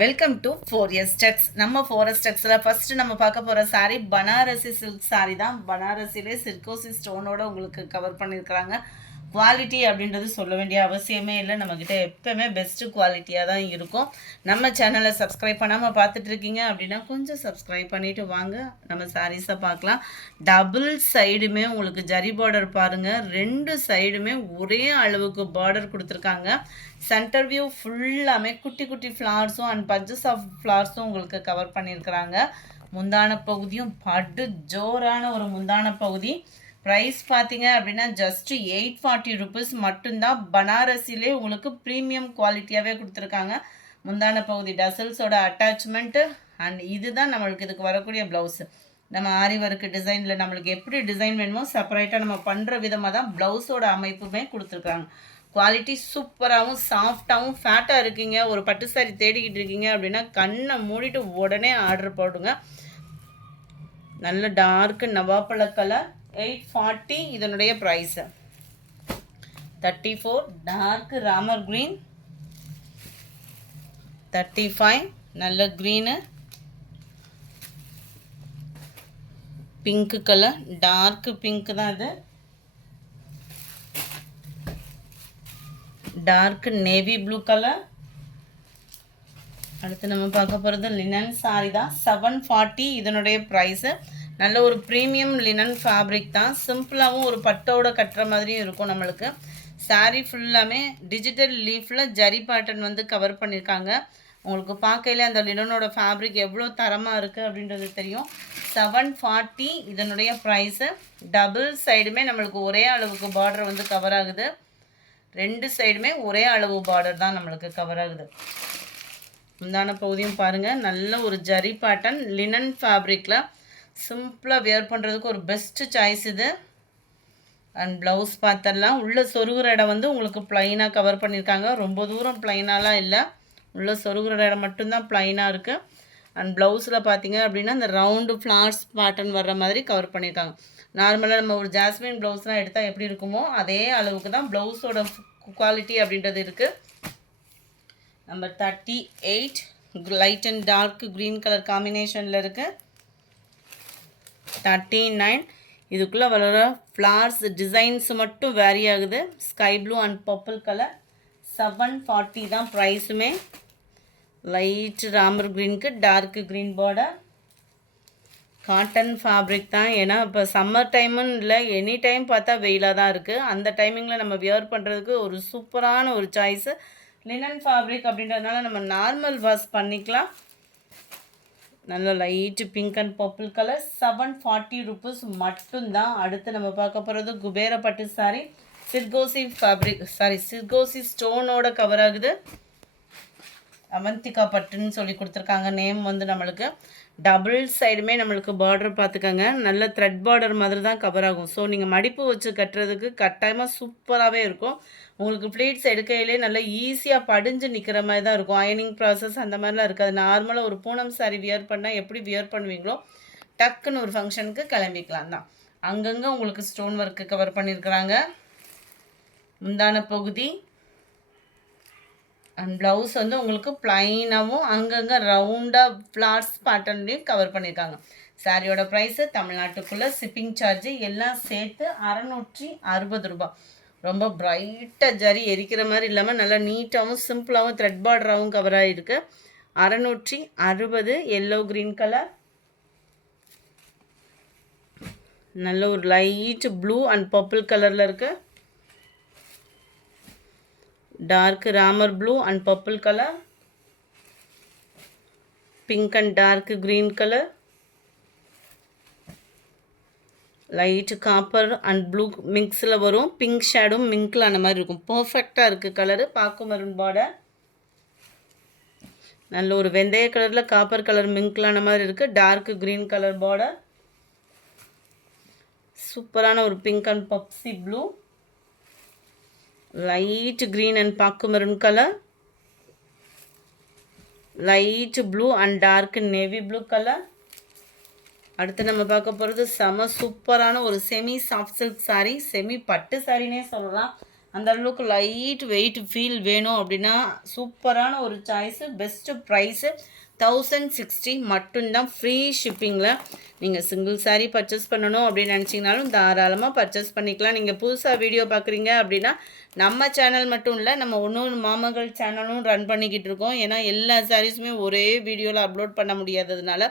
Welcome to 4S Stux. நம்ம 4S Stuxல first நம்ம பார்க்க போகிற சாரீ பனாரசி சில்க் சாரீ தான். பனாரசிலே சிர்கோசி ஸ்டோனோட உங்களுக்கு கவர் பண்ணியிருக்கிறாங்க. குவாலிட்டி அப்படின்றது சொல்ல வேண்டிய அவசியமே இல்லை. நம்மக்கிட்ட எப்போவுமே பெஸ்ட்டு குவாலிட்டியாக தான் இருக்கும். நம்ம சேனலை சப்ஸ்கிரைப் பண்ணாமல் பார்த்துட்ருக்கீங்க அப்படின்னா கொஞ்சம் சப்ஸ்கிரைப் பண்ணிவிட்டு வாங்க நம்ம சாரீஸை பார்க்கலாம். டபுள் சைடுமே உங்களுக்கு ஜரி பார்டர் பாருங்கள், ரெண்டு சைடுமே ஒரே அளவுக்கு பார்டர் கொடுத்துருக்காங்க. சென்டர் வியூ ஃபுல்லாமே குட்டி குட்டி ஃப்ளார்ஸும் அண்ட் பட்ஜஸ் ஆஃப் ஃப்ளார்ஸும் உங்களுக்கு கவர் பண்ணியிருக்கிறாங்க. முந்தான பகுதியும் படு ஜோரான ஒரு முந்தான பகுதி. ப்ரைஸ் பார்த்தீங்க அப்படின்னா ஜஸ்ட் 840 ருபீஸ் மட்டும்தான். பனாரசிலே உங்களுக்கு ப்ரீமியம் குவாலிட்டியாகவே கொடுத்துருக்காங்க. முந்தான பகுதி டசல்ஸோட அட்டாச்மெண்ட்டு அண்ட் இதுதான் நம்மளுக்கு இதுக்கு வரக்கூடிய ப்ளவுஸு. நம்ம ஆரி ஒர்க்கு டிசைனில் நம்மளுக்கு எப்படி டிசைன் வேணுமோ செப்பரேட்டாக நம்ம பண்ணுற விதமாக தான் ப்ளவுஸோட அமைப்புமே கொடுத்துருக்காங்க. குவாலிட்டி சூப்பராகவும் சாஃப்டாகவும் ஃபேட்டாக இருக்கீங்க, ஒரு பட்டு சாரி தேடிக்கிட்டு இருக்கீங்க அப்படின்னா கண்ணை மூடிட்டு உடனே ஆர்டர் போடுங்க. நல்ல டார்க்கு நவாப்பழ கலர், 840 இதனுடைய ப்ரைஸு. 34 டார்க் ராமர் க்ரீன், 35 நல்ல green, pink colour, dark pink தான் இது, டார்க் நேவி ப்ளூ கலர். அடுத்து நம்ம பார்க்க போகிறது லினன் சாரி தான். 740 இதனுடைய ப்ரைஸு. நல்ல ஒரு ப்ரீமியம் லினன் ஃபேப்ரிக் தான். சிம்பிளாகவும் ஒரு பட்டோட கட்டுற மாதிரியும் இருக்கும். நம்மளுக்கு சாரீ ஃபுல்லாமே டிஜிட்டல் லீஃபில் ஜரி பேட்டர்ன் வந்து கவர் பண்ணியிருக்காங்க. உங்களுக்கு பார்க்கையில அந்த லினனோட ஃபேப்ரிக் எவ்வளோ தரமாக இருக்குது அப்படின்றது தெரியும். 740 இதனுடைய ப்ரைஸு. டபுள் சைடுமே நம்மளுக்கு ஒரே அளவுக்கு பார்டர் வந்து கவர் ஆகுது. ரெண்டு சைடுமே ஒரே அளவு பார்டர் தான் நம்மளுக்கு கவர் ஆகுது. முந்தான பகுதியும் பாருங்கள், நல்ல ஒரு ஜரி பேட்டர்ன் லினன் ஃபேப்ரிக்கில் சிம்பிளாக வியர் பண்ணுறதுக்கு ஒரு பெஸ்ட்டு சாய்ஸ் இது. அண்ட் ப்ளவுஸ் பார்த்தரலாம். உள்ளே சொருகிற இடம் வந்து உங்களுக்கு ப்ளைனாக கவர் பண்ணியிருக்காங்க. ரொம்ப தூரம் ப்ளைனாலாம் இல்லை, உள்ளே சொருகிற இடம் மட்டும்தான் ப்ளைனாக இருக்குது. அண்ட் ப்ளவுஸில் பார்த்தீங்க அப்படின்னா இந்த ரவுண்டு ஃப்ளார்ஸ் பேட்டர்ன் வர்ற மாதிரி கவர் பண்ணியிருக்காங்க. நார்மலாக நம்ம ஒரு ஜாஸ்மின் ப்ளவுஸ்லாம் எடுத்தால் எப்படி இருக்குமோ அதே அளவுக்கு தான் ப்ளவுஸோட குவாலிட்டி அப்படின்றது இருக்குது. Number 38 light and dark green colour காம்பினேஷனில் இருக்குது. 39 இதுக்குள்ளே வளர ஃப்ளார்ஸ் டிசைன்ஸ் மட்டும் வேரி ஆகுது. Sky blue and purple colour. 740 தான் ப்ரைஸுமே. லைட் ராமர் க்ரீனுக்கு dark green border. Cotton fabric தான். ஏன்னா இப்போ சம்மர் டைமுன்னு இல்லை, எனி டைம் பார்த்தா வெயிலாக தான் இருக்குது. அந்த டைமிங்கில் நம்ம வியர் பண்ணுறதுக்கு ஒரு சூப்பரான ஒரு சாய்ஸு லினன் ஃபேப்ரிக் அப்படின்றதுனால நம்ம நார்மல் வாஷ் பண்ணிக்கலாம். நல்ல light pink and purple colour. 740 rupees மட்டும்தான். அடுத்து நம்ம பார்க்க போகிறது குபேர பட்டு சாரி. சிர்கோசி ஃபேப்ரிக் சிர்கோசி ஸ்டோனோட கவர் ஆகுது. அவந்திகா பட்டுன்னு சொல்லி கொடுத்துருக்காங்க நேம் வந்து. நம்மளுக்கு டபுள் சைடுமே நம்மளுக்கு பார்டர் பார்த்துக்கோங்க, நல்ல த்ரெட் பார்டர் மாதிரி தான் கவர் ஆகும். ஸோ நீங்கள் மடிப்பு வச்சு கட்டுறதுக்கு கட்டாயமாக சூப்பராகவே இருக்கும். உங்களுக்கு ஃப்ளீட்ஸ் எடுக்கையிலே நல்லா ஈஸியாக படிஞ்சு நிற்கிற மாதிரி தான் இருக்கும். அயனிங் ப்ராசஸ் அந்த மாதிரிலாம் இருக்காது. நார்மலாக ஒரு பூனம் சாரி வியர் பண்ணால் எப்படி வியர் பண்ணுவீங்களோ டக்குன்னு ஒரு ஃபங்க்ஷனுக்கு கிளம்பிக்கலாம் தான். அங்கங்கே உங்களுக்கு ஸ்டோன் ஒர்க்கு கவர் பண்ணியிருக்கிறாங்க. முந்தான பகுதி அண்ட் ப்ளவுஸ் வந்து உங்களுக்கு ப்ளைனாகவும் அங்கங்கே ரவுண்டாக ஃப்ளார்ஸ் பேட்டர்ன்லேயும் கவர் பண்ணியிருக்காங்க. சாரியோட ப்ரைஸு தமிழ்நாட்டுக்குள்ளே ஷிப்பிங் சார்ஜு எல்லாம் சேர்த்து 660 ரூபா. ரொம்ப பிரைட்டாக ஜரி எரிக்கிற மாதிரி இல்லாமல் நல்லா நீட்டாகவும் சிம்பிளாகவும் த்ரெட் பார்டராகவும் கவர் ஆகிருக்கு. 660. Yellow green colour. நல்ல ஒரு லைட் ப்ளூ அண்ட் பர்பிள் கலரில் இருக்குது. Dark Ramar blue and purple colour. Pink and dark green colour. Light copper and blue மிக்ஸில் வரும். பிங்க் ஷேடும் மிங்கில் அந்த மாதிரி இருக்கும். பர்ஃபெக்டாக இருக்குது கலரு. பாக்கு மரூன் பார்டர். நல்ல ஒரு வெந்தய கலரில் காப்பர் கலர் மிங்கிலான மாதிரி இருக்குது. Dark green colour border. சூப்பரான ஒரு pink and Pepsi blue. Light green and பாக்கு maroon colour. Light blue and dark navy blue colour. அடுத்து நம்ம பார்க்க போகிறது செம சூப்பரான ஒரு semi soft silk sari. Semi பட்டு சாரினே சொல்லலாம். அந்த அளவுக்கு லைட் வெயிட் ஃபீல் வேணும் அப்படின்னா சூப்பரான ஒரு சாய்ஸு, பெஸ்ட்டு ப்ரைஸு 1060 மட்டும்தான், ஃப்ரீ ஷிப்பிங்கில். நீங்கள் சிங்கிள் சாரீ பர்ச்சேஸ் பண்ணணும் அப்படின்னு நினச்சிங்கனாலும் தாராளமாக பர்ச்சேஸ் பண்ணிக்கலாம். நீங்கள் புதுசாக வீடியோ பார்க்குறீங்க அப்படின்னா நம்ம சேனல் மட்டும் இல்லை, நம்ம இன்னொரு மாமகள் சேனலும் ரன் பண்ணிக்கிட்டு இருக்கோம். ஏன்னா எல்லா சாரீஸுமே ஒரே வீடியோவில் அப்லோட் பண்ண முடியாததுனால.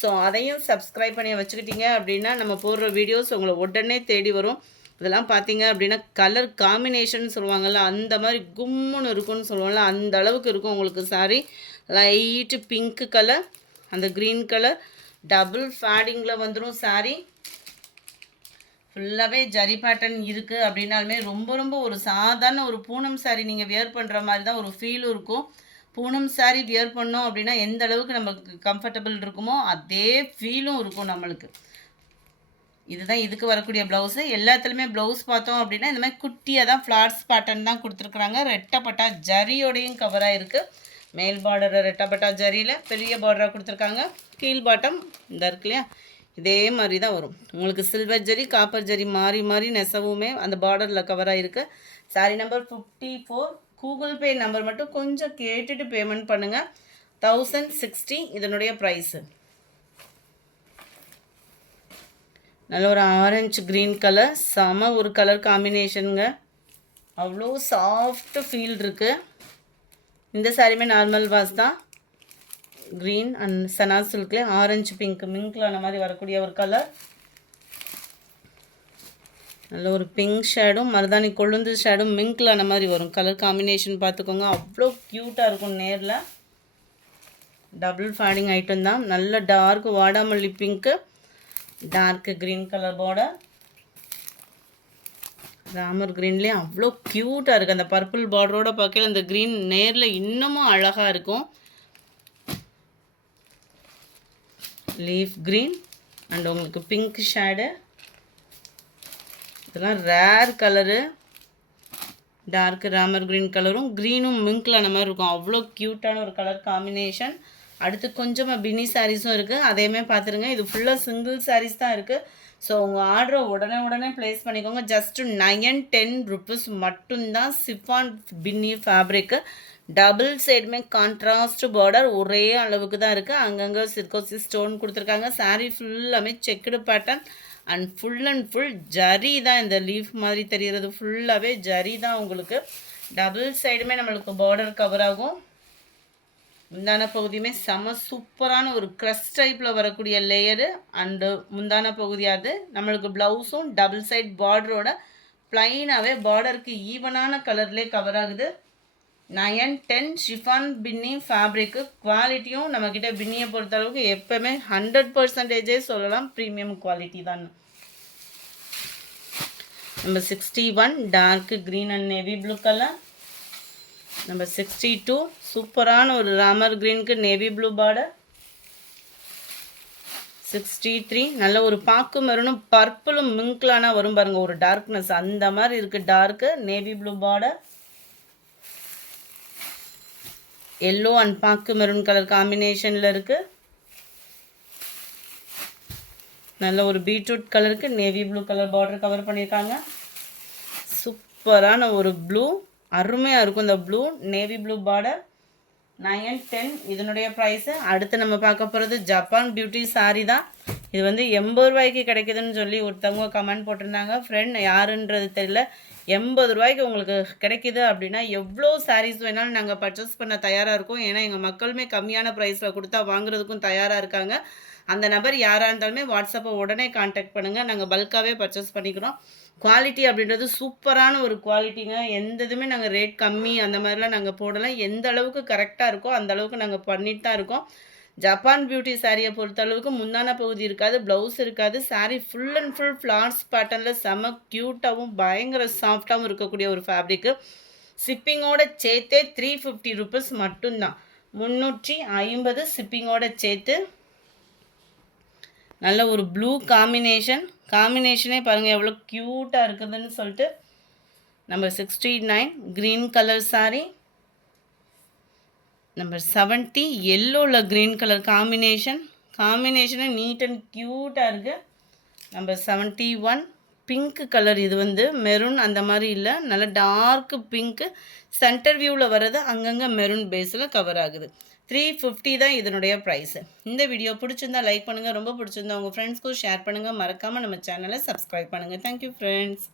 ஸோ அதையும் சப்ஸ்கிரைப் பண்ணி வச்சுக்கிட்டீங்க அப்படின்னா நம்ம போடுற வீடியோஸ் உங்களை உடனே தேடி வரும். இதெல்லாம் பார்த்தீங்க அப்படின்னா கலர் காம்பினேஷன் சொல்லுவாங்கள்ல, அந்த மாதிரி கும்முன்னு இருக்கும்னு சொல்லுவாங்கள்ல, அந்த அளவுக்கு இருக்கும் உங்களுக்கு சாரீ. லைட்டு பிங்க்கு கலர், அந்த க்ரீன் கலர் டபுள் ஃபேடிங்கில் வந்துடும் சாரீ. ஃபுல்லாகவே ஜரி பேட்டர்ன் இருக்குது அப்படின்னாலுமே ரொம்ப ரொம்ப ஒரு சாதாரண ஒரு பூனம் சாரீ நீங்கள் வியர் பண்ணுற மாதிரி தான் ஒரு ஃபீலும் இருக்கும். பூனம் சாரீ வியர் பண்ணோம் அப்படின்னா எந்த அளவுக்கு நமக்கு கம்ஃபர்டபுள் இருக்குமோ அதே ஃபீலும் இருக்கும் நம்மளுக்கு. இதுதான் இதுக்கு வரக்கூடிய ப்ளவுஸு. எல்லாத்துலேயுமே ப்ளவுஸ் பார்த்தோம் அப்படின்னா இந்த மாதிரி குட்டியாக தான் ஃப்ளார்ஸ் பேட்டர்ன் தான் கொடுத்துருக்குறாங்க. ரெட்டப்பட்டா ஜரியோடையும் கவராக இருக்குது. மேல் பார்டர் ரெட்டப்பட்டா ஜரியில் பெரிய பார்டராக கொடுத்துருக்காங்க. கீழ் பாட்டம் இந்த இருக்கு இல்லையா, இதே மாதிரி தான் வரும் உங்களுக்கு. சில்வர் ஜரி காப்பர் ஜரி மாறி மாறி நெசவுமே அந்த பார்டரில் கவராக இருக்குது. Sari number 54. Google Pay number மட்டும் கொஞ்சம் கேட்டுட்டு பேமெண்ட் பண்ணுங்கள். 1060 இதனுடைய ப்ரைஸு. நல்ல ஒரு ஆரஞ்சு க்ரீன் கலர், செம ஒரு கலர் காம்பினேஷனுங்க. அவ்வளோ சாஃப்ட் ஃபீல் இருக்குது. இந்த சாரியுமே நார்மல் வாஷ் தான். க்ரீன் அண்ட் சனா சில்கில் ஆரஞ்சு பிங்க் மிங்க்லான மாதிரி வரக்கூடிய ஒரு கலர். நல்ல ஒரு பிங்க் ஷேடும் மருதாணி கொழுந்து ஷேடும் மிங்க்லான மாதிரி வரும். கலர் காம்பினேஷன் பார்த்துக்கோங்க, அவ்வளோ க்யூட்டாக இருக்கும் நேரில். டபுள் ஃபேடிங் ஐட்டம் தான். நல்ல டார்க் வாடாமல்லி pink, dark green colour border. Ramar க்ரீன்லேயே அவ்வளோ க்யூட்டாக இருக்குது. அந்த பர்பிள் பார்டரோட பார்க்கல அந்த க்ரீன் நேரில் இன்னமும் அழகாக இருக்கும். லீஃப் க்ரீன் அண்ட் உங்களுக்கு பிங்க் ஷேடு. இதெல்லாம் rare colour. Dark Ramar green கலரும் க்ரீனும் மிங்க்லான மாதிரி இருக்கும். அவ்வளோ க்யூட்டான ஒரு கலர் காம்பினேஷன். அடுத்து கொஞ்சமாக பினி சாரீஸும் இருக்குது, அதையுமே பார்த்துருங்க. இது ஃபுல்லாக சிங்கிள் சாரீஸ் தான் இருக்குது. ஸோ உங்கள் ஆர்டரை உடனே ப்ளேஸ் பண்ணிக்கோங்க. ஜஸ்ட்டு 910 ருபீஸ் மட்டும்தான். சிஃபான் பின்னி ஃபேப்ரிக்கு, டபுள் சைடுமே கான்ட்ராஸ்ட் பார்டர் ஒரே அளவுக்கு தான் இருக்குது. அங்கங்கே சிர்கோசி ஸ்டோன் கொடுத்துருக்காங்க. சாரீ ஃபுல்லாமே checked pattern and full zari தான். இந்த லீஃப் மாதிரி தெரிகிறது ஃபுல்லாகவே ஜரி தான் உங்களுக்கு. டபுள் சைடுமே நம்மளுக்கு பார்டர் கவர் ஆகும். முந்தான பகுதியுமே செம சூப்பரான ஒரு க்ரஷ் டைப்பில் வரக்கூடிய லேயரு அண்டு முந்தான பகுதியாது. நம்மளுக்கு ப்ளவுஸும் டபுள் சைட் பார்டரோட ப்ளைனாகவே பார்டருக்கு ஈவனான கலர்லேயே கவர் ஆகுது. 910 ஷிஃபான் பின்னி ஃபேப்ரிக்கு. குவாலிட்டியும் நம்மக்கிட்ட பின்னியை பொறுத்தளவுக்கு எப்போவுமே 100% சொல்லலாம் ப்ரீமியம் குவாலிட்டி தான். Number 61 dark green and navy blue colour. Number 62 சூப்பரான ஒரு ராமர் க்ரீனுக்கு நேவி ப்ளூ பார்டர். 63 நல்ல ஒரு பாக்கு மெரூனும் பர்பிளும் மிங்க்லானா வரும் பாருங்கள், ஒரு டார்க்னஸ் அந்த மாதிரி இருக்குது. Torque navy blue border. Yellow and பாக்கு மெரூன் கலர் காம்பினேஷனில் இருக்குது. நல்ல ஒரு பீட்ரூட் கலருக்கு navy blue colour border cover பண்ணியிருக்காங்க. சூப்பரான ஒரு ப்ளூ, அருமையாக இருக்கும் இந்த ப்ளூ நேவி ப்ளூ பார்டர். 910 இதனுடைய ப்ரைஸு. அடுத்து நம்ம பார்க்க போகிறது ஜப்பான் பியூட்டி சாரீ தான். இது வந்து 80 ரூபாய்க்கு கிடைக்குதுன்னு சொல்லி ஒருத்தவங்க கமெண்ட் போட்டிருந்தாங்க. ஃப்ரெண்ட் யாருன்றது தெரியல. 80 ரூபாய்க்கு உங்களுக்கு கிடைக்கிது அப்படின்னா எவ்வளோ சாரீஸ் வேணாலும் நாங்கள் பர்ச்சேஸ் பண்ண தயாராக இருக்கோம். ஏன்னா எங்கள் மக்களுமே கம்மியான ப்ரைஸில் கொடுத்தா வாங்குறதுக்கும் தயாராக இருக்காங்க. அந்த நபர் யாராக இருந்தாலுமே வாட்ஸ்அப்பை உடனே கான்டாக்ட் பண்ணுங்கள். நாங்கள் பல்காகவே பர்ச்சேஸ் பண்ணிக்கிறோம். குவாலிட்டி அப்படின்றது சூப்பரான ஒரு குவாலிட்டிங்க. எந்த இதுவுமே நாங்கள் ரேட் கம்மி அந்த மாதிரிலாம் நாங்கள் போடலாம். எந்த அளவுக்கு கரெக்டாக இருக்கோ அந்த அளவுக்கு நாங்கள் பண்ணிட்டு தான் இருக்கோம். ஜப்பான் பியூட்டி சாரியை பொறுத்தளவுக்கு முந்தான பகுதி இருக்காது, ப்ளவுஸ் இருக்காது. Sari full and full flowers பேட்டர்னில் செம க்யூட்டாகவும் பயங்கர சாஃப்டாகவும் இருக்கக்கூடிய ஒரு ஃபேப்ரிக்கு. ஷிப்பிங்கோட சேர்த்தே 350 ருபீஸ் மட்டும்தான். 350 ஷிப்பிங்கோட சேர்த்து. நல்ல ஒரு ப்ளூ காம்பினேஷனே பாருங்கள் எவ்வளோ க்யூட்டாக இருக்குதுன்னு சொல்லிட்டு. Number 69 green colour sari. Number 70 எல்லோவில் க்ரீன் கலர் காம்பினேஷனே நீட் அண்ட் க்யூட்டாக இருக்குது. Number 71 pink colour. இது வந்து மெரூன் அந்த மாதிரி இல்லை, நல்ல டார்க் பிங்க்கு. சென்டர் வியூவில் வர்றது அங்கங்கே மெரூன் பேஸில் கவர் ஆகுது. 350 தான் இதனுடைய ப்ரைஸு. இந்த வீடியோ பிடிச்சிருந்தா லைக் பண்ணுங்கள், ரொம்ப பிடிச்சிருந்தா உங்கள் ஃப்ரெண்ட்ஸ்க்கும் ஷேர் பண்ணுங்கள். மறக்காமல் நம்ம சேனலை சப்ஸ்கிரைப் பண்ணுங்கள். Thank you friends.